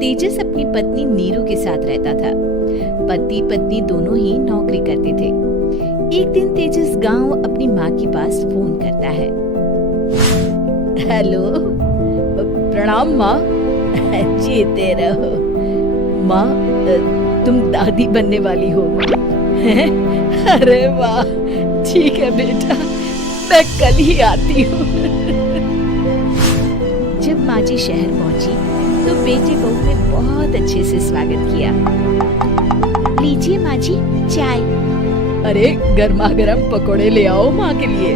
तेजस अपनी पत्नी नीरू के साथ रहता था। पति पत्नी दोनों ही नौकरी करते थे। एक दिन तेजस गांव अपनी माँ के पास फोन करता है। हेलो, प्रणाम माँ। जीते रहो माँ, तुम दादी बनने वाली हो। अरे वाह, ठीक है बेटा, मैं कल ही आती हूँ। जब माँ जी शहर पहुंची तो बेटे बहू ने बहुत अच्छे से स्वागत किया। लीजिए माँ जी चाय। अरे गर्मा गर्म पकोड़े ले आओ माँ के लिए।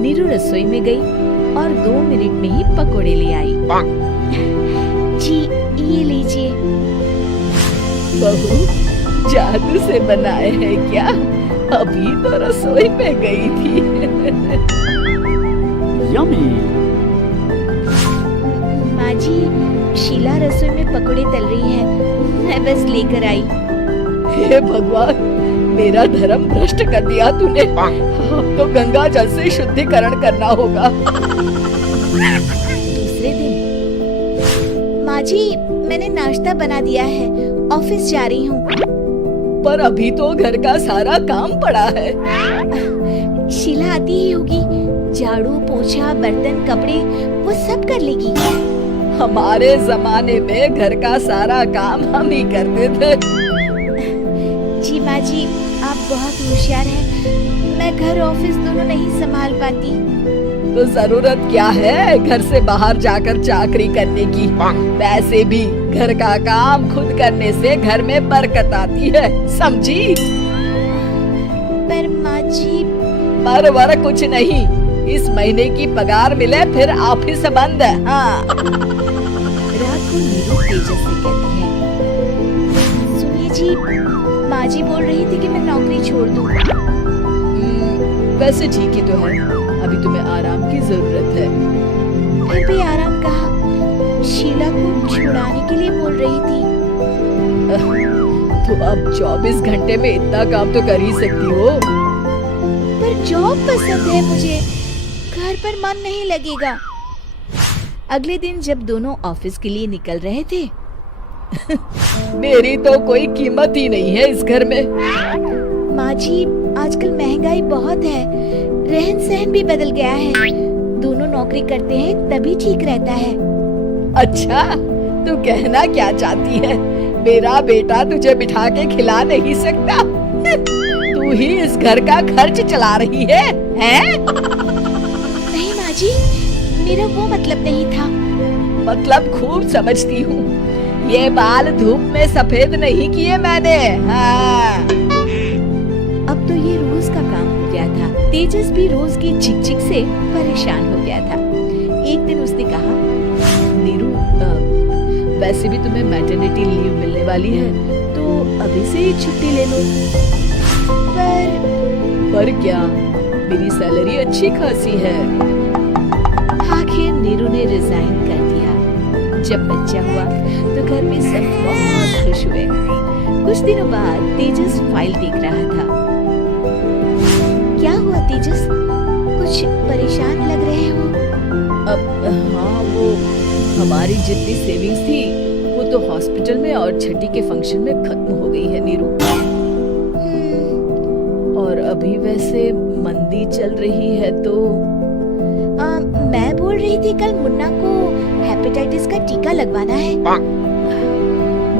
नीरू रसोई में गई और 2 मिनट में ही पकोड़े ले आई। जी ये लीजिए। बहू जादू से बनाए हैं क्या? अभी तो रसोई में गई थी। यम्मी। माँ जी, शीला रसोई में पकोड़े तल रही है, मैं बस लेकर आई। हे भगवान, मेरा धर्म भ्रष्ट कर दिया तूने। अब तो गंगा जल से शुद्धिकरण करना होगा। दूसरे दिन, माँ जी मैंने नाश्ता बना दिया है, ऑफिस जा रही हूँ। पर अभी तो घर का सारा काम पड़ा है। शीला आती ही होगी, झाड़ू पोछा बर्तन कपड़े वो सब कर लेगी। हमारे जमाने में घर का सारा काम हम ही करते थे। जी माँ जी, आप बहुत होशियार हैं, मैं घर ऑफिस दोनों नहीं संभाल पाती। तो जरूरत क्या है घर से बाहर जाकर चाकरी करने की? वैसे भी घर का काम खुद करने से घर में बरकत आती है, समझी? पर माँ जी, पर वर कुछ नहीं, इस महीने की पगार मिले फिर ऑफिस बंद है। हाँ। रात को नीरू तेजस से कहती है, सुनिए जी, माँ जी बोल रही थी कि मैं नौकरी छोड़ दूं। वैसे ठीक ही तो है, अभी तुम्हें आराम की जरूरत है। फिर भी आराम कहा, शीला को छुड़ाने के लिए बोल रही थी। तो अब 24 घंटे में इतना काम तो कर ही सकती हो। पर जॉब पसंद है मुझे, घर पर मन नहीं लगेगा। अगले दिन जब दोनों ऑफिस के लिए निकल रहे थे, मेरी तो कोई कीमत ही नहीं है इस घर में। माँ जी, आजकल महंगाई बहुत है, रहन सहन भी बदल गया है, दोनों नौकरी करते हैं तभी ठीक रहता है। अच्छा, तू कहना क्या चाहती है? मेरा बेटा तुझे बिठा के खिला नहीं सकता? तू ही इस घर का खर्च चला रही है, हैं? नहीं माँ जी, मेरा वो मतलब नहीं था। मतलब खूब समझती हूँ, ये बाल धूप में सफेद नहीं किए मैंने। हाँ। अब तो ये रोज का काम हो गया था। तेजस भी रोज की चिक-चिक से परेशान हो गया था। एक दिन उसने कहा, नीरू, वैसे भी तुम्हें मैटरनिटी लीव मिलने वाली है, तो अभी से ही छुट्टी ले लो। पर क्या, मेरी सैलरी अच्छी खासी है। आखिर नीरू ने रिजाइन कर दिया। जब बच्चा हुआ तो घर में सब बहुत खुश हुए। कुछ दिनों बाद तेजस फाइल देख रहा था। क्या हुआ तेजस, कुछ परेशान लग रहे हो? हाँ, वो हमारी जितनी सेविंग्स थी वो तो हॉस्पिटल में और छठी के फंक्शन में खत्म हो गई है नीरू। और अभी वैसे मंदी चल रही है तो मैं बोल रही थी कल मुन्ना को हेपेटाइटिस का टीका लगवाना है।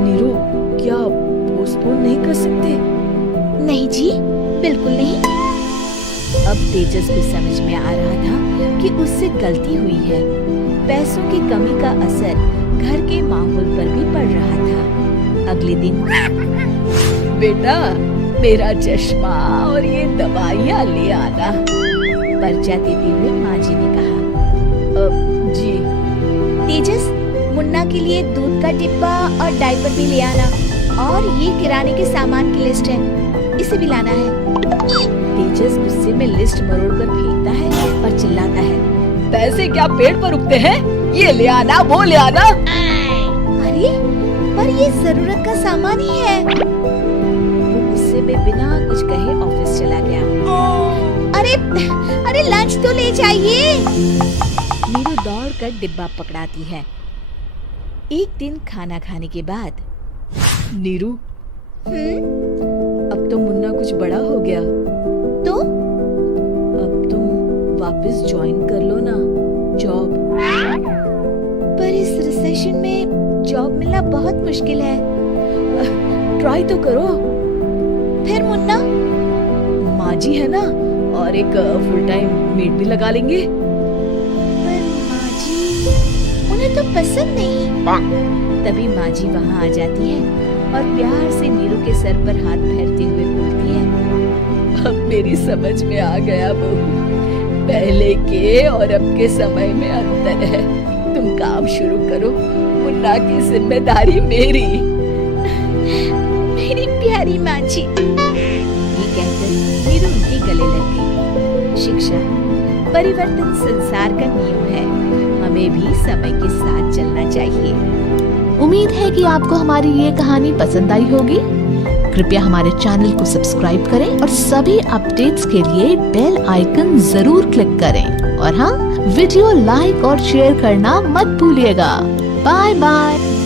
नीरू, क्या पोस्टपोन नहीं कर सकते? नहीं जी, बिल्कुल नहीं। अब तेजस को समझ में आ रहा था कि उससे गलती हुई है। पैसों की कमी का असर घर के माहौल पर भी पड़ रहा था। अगले दिन, बेटा मेरा चश्मा और ये दवाइयाँ ले आना, पर्चा देते हुए माँ जी ने कहा। जी। तेजस, मुन्ना के लिए दूध का डिब्बा और डायपर भी ले आना, और ये किराने के सामान की लिस्ट है, इसे भी लाना है। तेजस गुस्से में लिस्ट मरोड़ कर फेंकता है और चिल्लाता है, पैसे क्या पेड़ पर उगते हैं? ये ले आना, वो ले आना। अरे पर ये जरूरत का सामान ही है। वो गुस्से में बिना कुछ कहे ऑफिस चला गया। अरे लंच तो ले जाइए। नीरू दौड़कर डिब्बा पकड़ाती है। एक दिन खाना खाने के बाद, नीरू, अब तो मुन्ना कुछ बड़ा हो गया, तो अब तुम वापस ज्वाइन कर लो ना जॉब। पर इस रिसेशन में जॉब मिलना बहुत मुश्किल है। ट्राई तो करो। फिर मुन्ना, माँ जी है ना, और एक फुल टाइम मेड भी लगा लेंगे। पर माँ जी, उन्हें तो पसंद नहीं। तभी माँ जी वहाँ आ जाती है और प्यार से नीरू के सर पर हाथ फेरते हुए बोलती है, अब मेरी समझ में आ गया बहू, पहले के और अब के समय में अंतर है। तुम काम शुरू करो, मुन्ना की जिम्मेदारी मेरी। मेरी प्यारी माँ जी। ये कहकर नीरू उनके गले लग गई। शिक्षा, परिवर्तन संसार का नियम है, हमें भी समय के साथ चलना चाहिए। उम्मीद है कि आपको हमारी ये कहानी पसंद आई होगी। कृपया हमारे चैनल को सब्सक्राइब करें और सभी अपडेट्स के लिए बेल आइकन जरूर क्लिक करें। और हाँ, वीडियो लाइक और शेयर करना मत भूलिएगा। Bye bye.